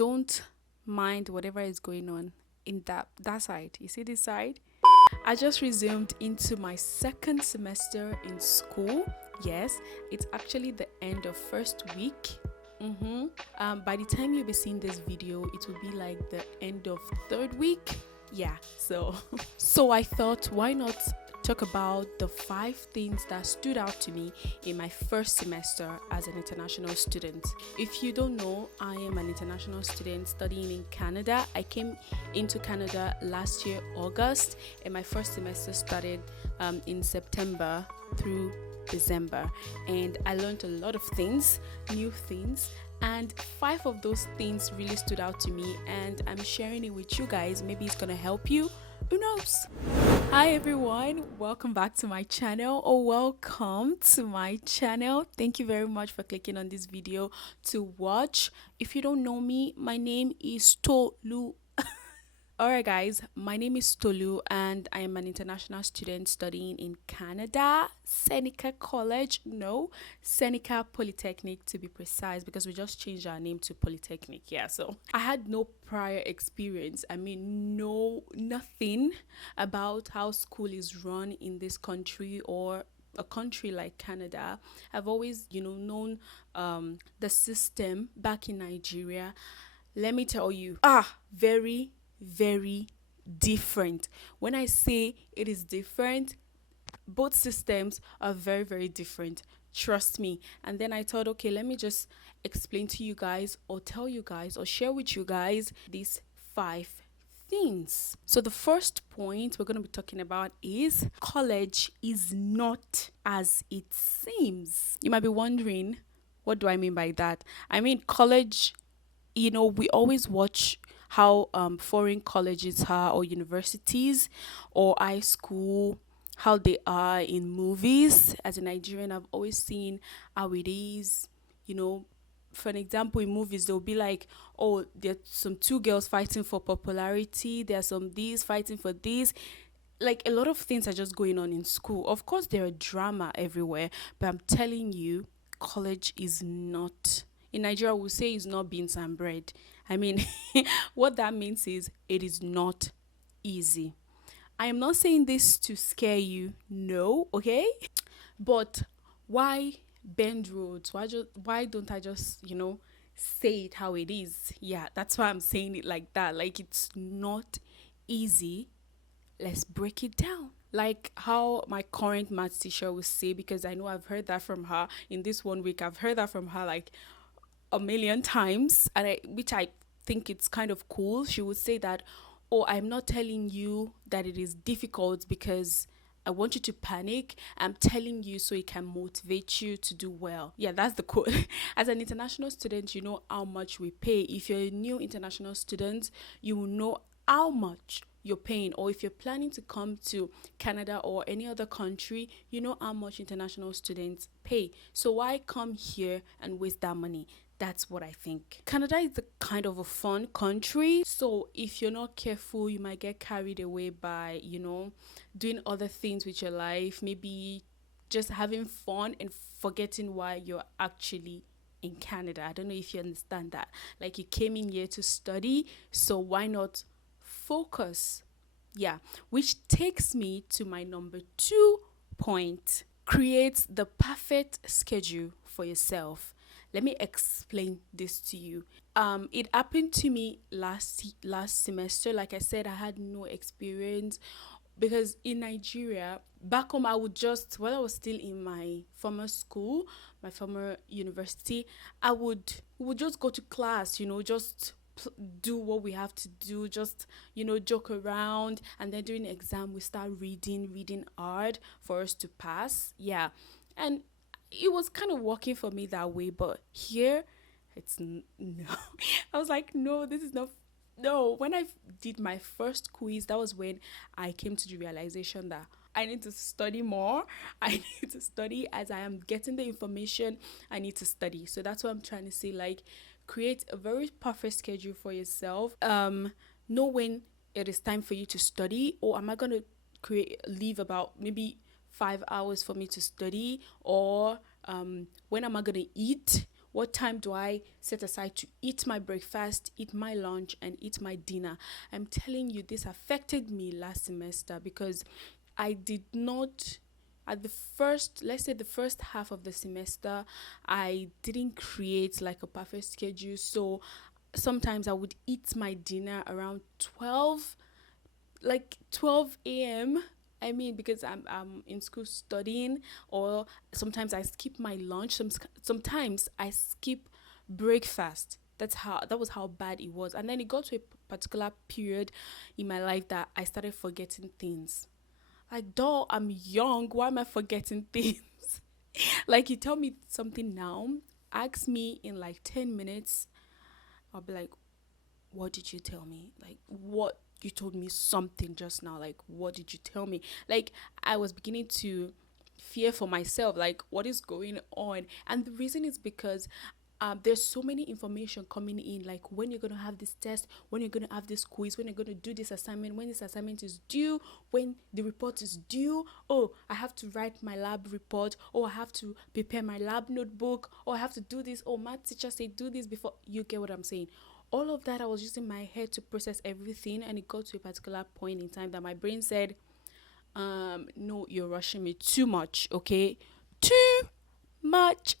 don't mind whatever is going on in that side. You see this side? I just resumed into my second semester in school. Yes, it's actually the end of first week. By the time you'll be seeing this video, it will be like the end of third week. Yeah, so I thought, why not talk about the 5 things that stood out to me in my first semester as an international student. If you don't know, I am an international student studying in Canada. I came into Canada last year, August, and my first semester started in September through December, and I learned a lot of things, new things, and 5 of those things really stood out to me, and I'm sharing it with you guys. Maybe it's gonna help you. Who knows? Hi everyone, welcome back to my channel, or welcome to my channel. Thank you very much for clicking on this video to watch. If you don't know me, my name is Tolu. Alright guys, my name is Tolu and I am an international student studying in Canada, Seneca College, Seneca Polytechnic to be precise, because we just changed our name to Polytechnic. Yeah, so I had no prior experience. Nothing about how school is run in this country or a country like Canada. I've always, known the system back in Nigeria. Let me tell you, very different. When I say it is different, both systems are very, very different. Trust me. And then I thought, okay, let me just explain to you guys, or tell you guys, or share with you guys these 5 things. So the first point we're going to be talking about is college is not as it seems. You might be wondering, what do I mean by that? I mean, college, we always watch how foreign colleges are, or universities, or high school, how they are in movies. As a Nigerian, I've always seen how it is. For an example, in movies, they'll be like, oh, there's some 2 girls fighting for popularity, there's some these fighting for this. Like, a lot of things are just going on in school. Of course, there are drama everywhere, but I'm telling you, college is not. In Nigeria, we'll say it's not beans and bread. I mean, what that means is it is not easy. I am not saying this to scare you, no, okay? But why bend roads? Why don't I just, say it how it is? Yeah, that's why I'm saying it like that. Like, it's not easy. Let's break it down. Like how my current maths teacher would say, because I know I've heard that from her in this 1 week. I've heard that from her like a million times, and which I think it's kind of cool. She would say that, oh, I'm not telling you that it is difficult because I want you to panic. I'm telling you so it can motivate you to do well. Yeah, that's the quote. As an international student, you know how much we pay. If you're a new international student, you will know how much you're paying. Or if you're planning to come to Canada or any other country, you know how much international students pay. So why come here and waste that money? That's what I think. Canada is a kind of a fun country. So if you're not careful, you might get carried away by, doing other things with your life. Maybe just having fun and forgetting why you're actually in Canada. I don't know if you understand that. Like, you came in here to study, so why not focus? Yeah, which takes me to my number 2 point. Create the perfect schedule for yourself. Let me explain this to you. It happened to me last semester. Like I said, I had no experience, because in Nigeria, back home, I would just, while I was still in my former school, my former university, we would just go to class, just do what we have to do, just joke around, and then during the exam we start reading hard for us to pass. Yeah, and it was kind of working for me that way, but here it's no. I was like, no, this is not. No, when I did my first quiz, that was when I came to the realization that I need to study more. I need to study. As I am getting the information, I need to study. So that's what I'm trying to say. Like, create a very perfect schedule for yourself. Know when it is time for you to study, or am I going to leave about maybe 5 hours for me to study, or when am I going to eat, What time do I set aside to eat my breakfast, eat my lunch, and eat my dinner? I'm telling you, this affected me last semester because I did not, at the first, let's say the first half of the semester, I didn't create like a perfect schedule. So sometimes I would eat my dinner around 12 a.m. I mean, because I'm in school studying, or sometimes I skip my lunch. Sometimes I skip breakfast. That was how bad it was. And then it got to a particular period in my life that I started forgetting things. Like, though I'm young, why am I forgetting things? Like, you tell me something now, ask me in like 10 minutes, I'll be like, what did you tell me? Like, what? You told me something just now. Like, what did you tell me? Like, I was beginning to fear for myself. Like, what is going on? And the reason is because there's so many information coming in, like when you're going to have this test, when you're going to have this quiz, when you're going to do this assignment, when this assignment is due, when the report is due. Oh, I have to write my lab report. Oh, I have to prepare my lab notebook. Oh, I have to do this. Oh, math teacher said do this before. You get what I'm saying? All of that, I was using my head to process everything, and it got to a particular point in time that my brain said, no, you're rushing me too much, okay? Too much.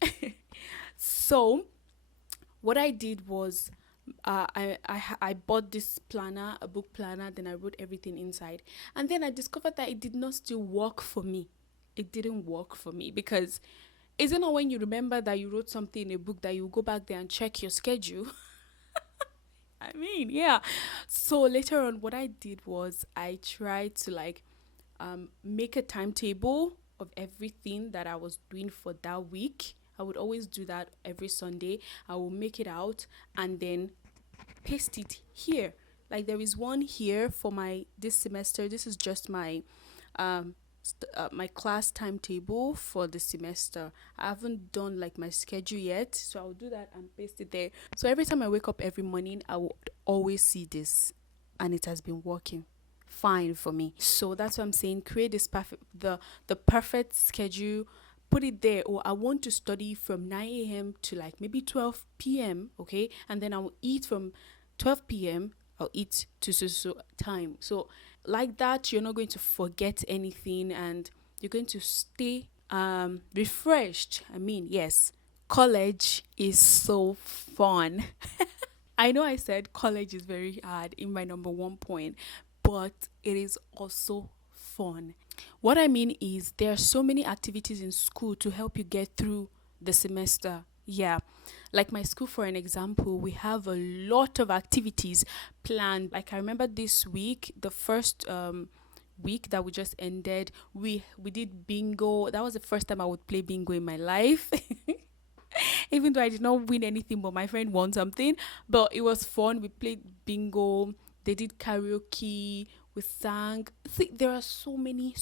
So what I did was, I bought this planner, a book planner, then I wrote everything inside. And then I discovered that it did not still work for me. It didn't work for me because, is it not when you remember that you wrote something in a book that you go back there and check your schedule? I mean, yeah. So later on, what I did was I tried to like make a timetable of everything that I was doing for that week. I would always do that every Sunday. I will make it out and then paste it here. Like there is one here for my this semester. This is just my my class timetable for the semester. I haven't done like my schedule yet, so I'll do that and paste it there. So every time I wake up every morning, I would always see this, and it has been working fine for me. So that's what I'm saying. Create this the perfect schedule. Put it there. Or I want to study from 9 a.m. to like maybe 12 p.m. Okay, and then I will eat from 12 p.m. I'll eat to so time. So like that, you're not going to forget anything, and you're going to stay refreshed. I mean, yes, college is so fun. I know I said college is very hard in my number one point, but it is also fun. What I mean is there are so many activities in school to help you get through the semester. Yeah. Like my school, for an example, we have a lot of activities planned. Like I remember this week, the first week that we just ended, we did bingo. That was the first time I would play bingo in my life. Even though I did not win anything, but my friend won something. But it was fun. We played bingo. They did karaoke. We sang. See, there are so many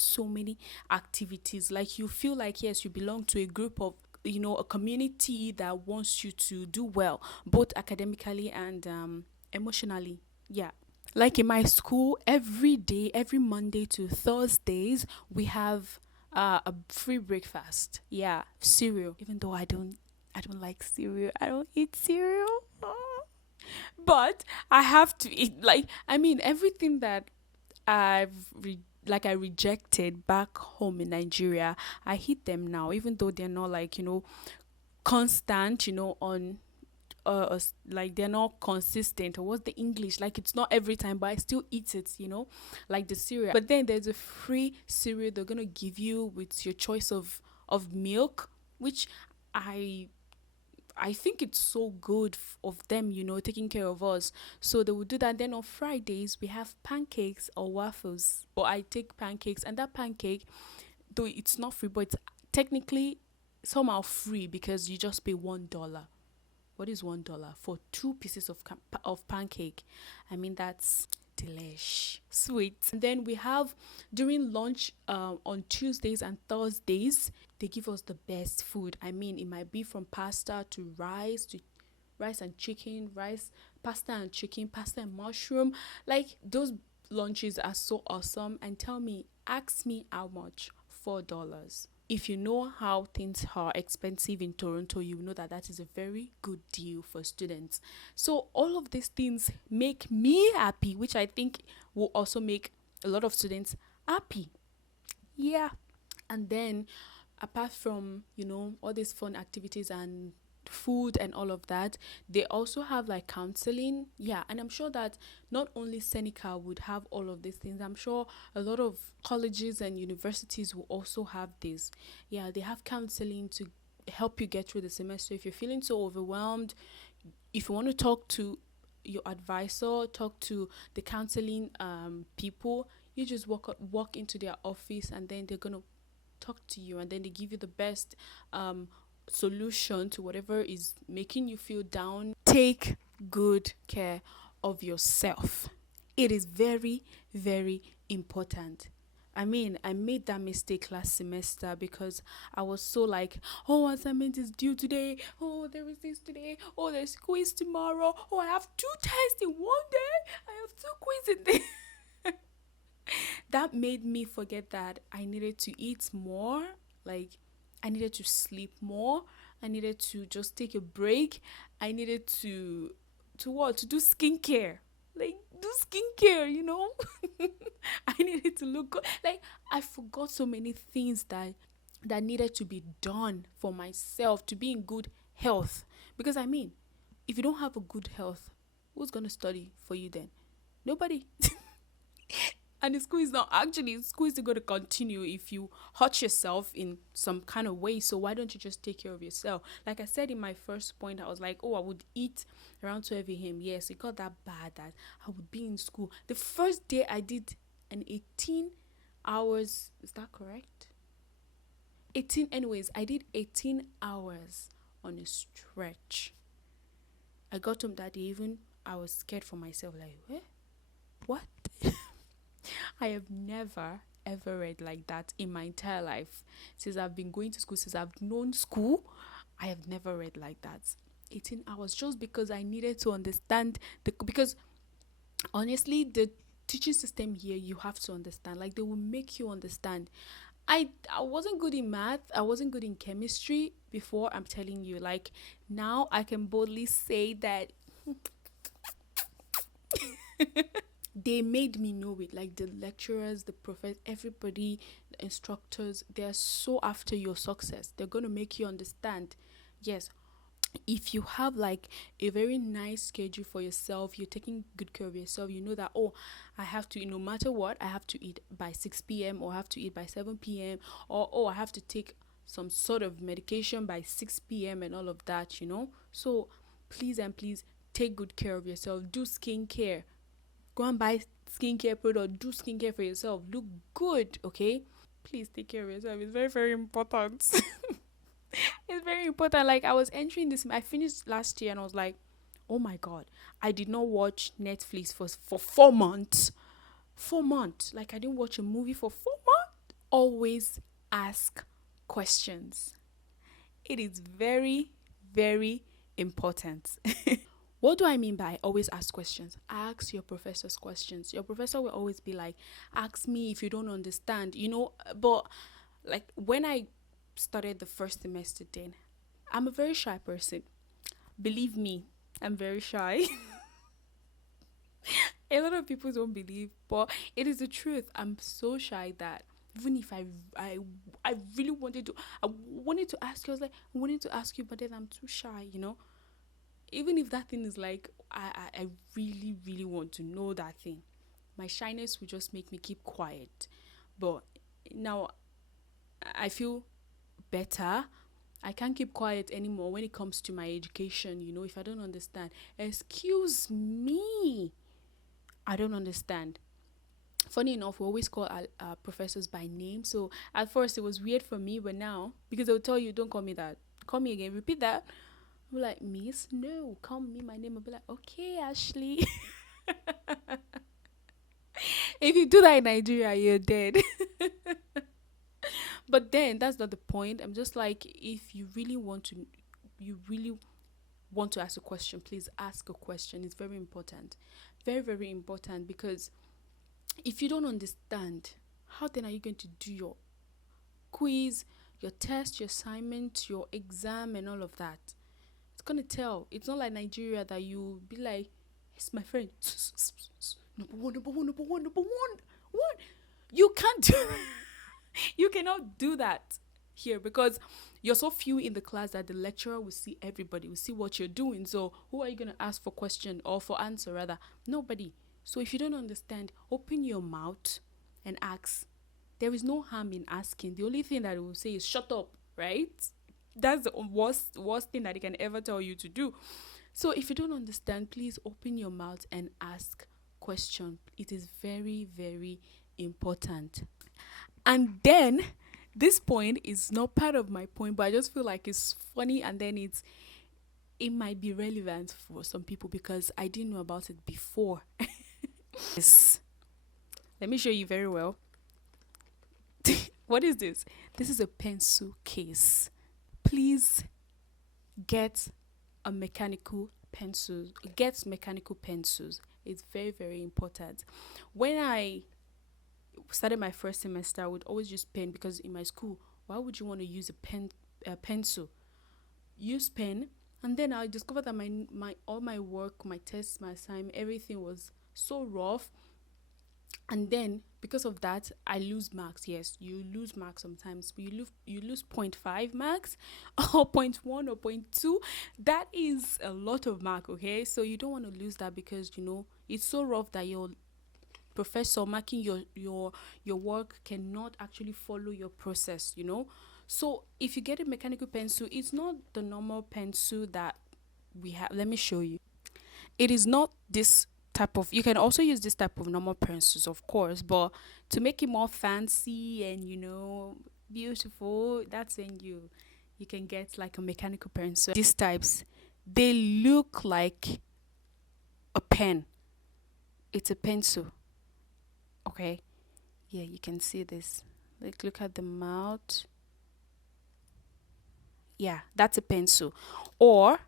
activities. Like you feel like, yes, you belong to a group of, a community that wants you to do well, both academically and emotionally. Yeah. Like in my school, every day, every Monday to Thursdays, we have a free breakfast. Yeah, cereal. Even though I don't like cereal. I don't eat cereal. Oh. But I have to eat. Like, I mean, everything that I rejected back home in Nigeria, I hit them now, even though they're not like constant, on like they're not consistent, or what's the English, like it's not every time, but I still eat it, like the cereal. But then there's a free cereal they're gonna give you with your choice of milk, which I I think it's so good of them, taking care of us. So they will do that. Then on Fridays, we have pancakes or waffles. But I take pancakes, and that pancake, though it's not free, but it's technically somehow free because you just pay $1. What is $1 for 2 pieces of pancake? I mean, that's delish, sweet. And then we have during lunch on Tuesdays and Thursdays, they give us the best food. I mean, it might be from pasta to rice and chicken, pasta and chicken, pasta and mushroom. Like those lunches are so awesome. And ask me how much? $4. if you know how things are expensive in Toronto, you know that that is a very good deal for students. So all of these things make me happy, which I think will also make a lot of students happy. Yeah. And then apart from, all these fun activities and food and all of that, they also have like counseling. Yeah, and I'm sure that not only Seneca would have all of these things, I'm sure a lot of colleges and universities will also have this. Yeah, they have counseling to help you get through the semester. If you're feeling so overwhelmed, if you want to talk to your advisor, talk to the counseling people, you just walk into their office, and then they're gonna talk to you, and then they give you the best solution to whatever is making you feel down. Take good care of yourself. It is very, very important. I mean, I made that mistake last semester because I was so like, oh, assignment is due today. Oh, there is this today. Oh, there's quiz tomorrow. Oh, I have 2 tests in one day. I have 2 quiz in there. That made me forget that I needed to eat more. Like, I needed to sleep more. I needed to just take a break. I needed to what? To do skincare. Like, do skincare. I needed to look good. Like, I forgot so many things that needed to be done for myself to be in good health. Because I mean, if you don't have a good health, who's gonna study for you then? Nobody. And the school is going to continue if you hurt yourself in some kind of way. So why don't you just take care of yourself? Like I said in my first point, I was like, oh, I would eat around 12 a.m. Yes, it got that bad that I would be in school. The first day I did an 18 hours, is that correct? 18, anyways, I did 18 hours on a stretch. I got home that day, even I was scared for myself, like, what? I have never ever read like that in my entire life. Since I've been going to school, since I've known school, I have never read like that. 18 hours, just because I needed to understand because honestly, the teaching system here, you have to understand. Like, they will make you understand. I wasn't good in math. I wasn't good in chemistry before, I'm telling you. Like, now I can boldly say that they made me know it. Like, the lecturers, the professors, everybody, the instructors, they're so after your success. They're going to make you understand. Yes, if you have like a very nice schedule for yourself, you're taking good care of yourself, you know that, oh, I have to, no matter what, I have to eat by 6 p.m. or I have to eat by 7 p.m. or, oh, I have to take some sort of medication by 6 p.m. and all of that. So please and please take good care of yourself. Do skincare. Go and buy skincare product. Do skincare for yourself. Look good, okay? Please take care of yourself. It's very, very important. It's very important. Like, I was entering this, I finished last year and I was like, oh my God, I did not watch Netflix for 4 months. 4 months. Like, I didn't watch a movie for 4 months. Always ask questions. It is very, very important. What do I mean by always ask questions? Ask your professors questions. Your professor will always be like, ask me if you don't understand, but like, when I started the first semester, then I'm a very shy person. Believe me, I'm very shy. A lot of people don't believe, but it is the truth. I'm so shy that even if I really wanted to ask you, I was like, I wanted to ask you, but then I'm too shy. Even if that thing is like, I really, really want to know that thing, my shyness will just make me keep quiet. But now I feel better. I can't keep quiet anymore when it comes to my education. If I don't understand, excuse me, I don't understand. Funny enough, we always call our professors by name. So at first it was weird for me, but now, because they'll tell you, don't call me that. Call me again. Repeat that. I'm like, miss, no, call me my name. I'll be like, okay, Ashley. If you do that in Nigeria, you're dead. But then that's not the point. I'm just like, if you really want to ask a question, please ask a question. It's very important. Very, very important, because if you don't understand, how then are you going to do your quiz, your test, your assignment, your exam, and all of that. It's gonna tell. It's not like Nigeria that you be like, it's my friend. Number one, number one, number one, number one. What? You can't do you cannot do that here because you're so few in the class that the lecturer will see everybody, will see what you're doing. So who are you gonna ask for question or for answer rather? Nobody. So if you don't understand, open your mouth and ask. There is no harm in asking. The only thing that it will say is shut up, right? That's the worst thing that it can ever tell you to do. So if you don't understand, please open your mouth and ask question. It is very, very important. And then this point is not part of my point, but I just feel like it's funny, and then it might be relevant for some people because I didn't know about it before. Yes. Let me show you very well. What is this? This is a pencil case. Please get mechanical pencils. Get mechanical pencils. It's very, very important. When I started my first semester, I would always use pen because in my school, why would you want to use a pencil? Use pen, and then I discovered that my all my work, my tests, my assignment, everything was so rough. And then because of that, I lose marks. Yes, you lose marks sometimes. But you lose 0.5 marks or 0.1 or 0.2. That is a lot of mark, okay? So you don't want to lose that because it's so rough that your professor marking your work cannot actually follow your process. So if you get a mechanical pencil, it's not the normal pencil that we have. Let me show you. It is not this type of, you can also use this type of normal pencils, of course, but to make it more fancy and beautiful, that's when you can get like a mechanical pencil. These types, they look like a pen. It's a pencil. Okay, yeah, you can see this. Like, look at the mouth. Yeah, that's a pencil. Or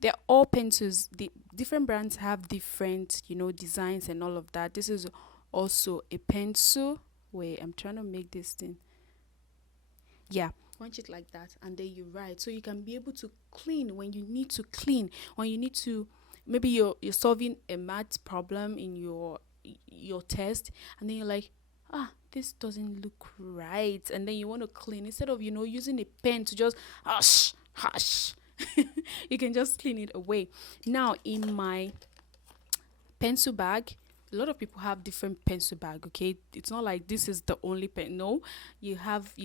they're all pencils. The different brands have different designs and all of that. This is also a pencil. Wait, I'm trying to make this thing. Yeah, punch it like that and then you write, so you can be able to clean when you need to clean, when you need to, maybe you're solving a math problem in your test, and then you're like, this doesn't look right, and then you want to clean instead of using a pen to just hush. You can just clean it away. Now in my pencil bag, a lot of people have different pencil bag, okay? It's not like this is the only pen. No, you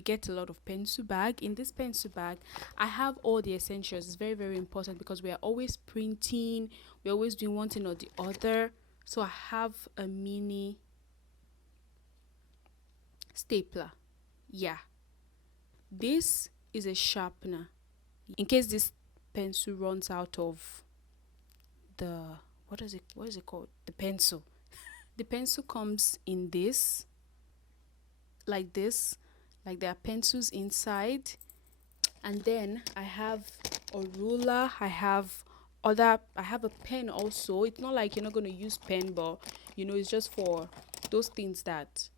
get a lot of pencil bag. In this pencil bag, I have all the essentials. It's very, very important because we are always printing, we're always doing one thing or the other. So I have a mini stapler. Yeah, this is a sharpener in case this pencil runs out of the what is it called, the pencil. The pencil comes in this, like this, like there are pencils inside. And then I have a ruler, I have a pen also. It's not like you're not going to use pen, but it's just for those things that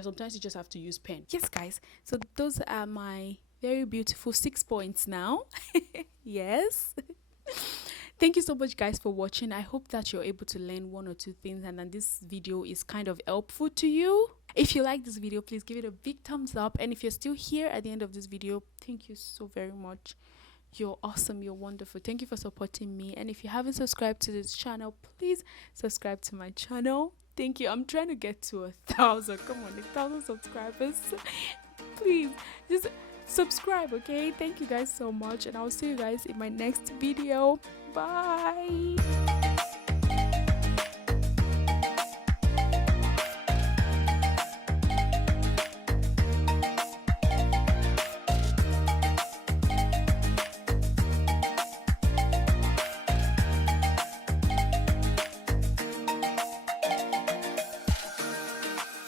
sometimes you just have to use pen. Yes, guys, so those are my very beautiful 6 points now. Yes. Thank you so much, guys, for watching. I hope that you're able to learn 1 or 2 things and that this video is kind of helpful to you. If you like this video, please give it a big thumbs up. And if you're still here at the end of this video, thank you so very much. You're awesome. You're wonderful. Thank you for supporting me. And if you haven't subscribed to this channel, please subscribe to my channel. Thank you. I'm trying to get to 1,000. Come on, 1,000 subscribers. Please, just subscribe, okay? Thank you guys so much, and I'll see you guys in my next video. Bye.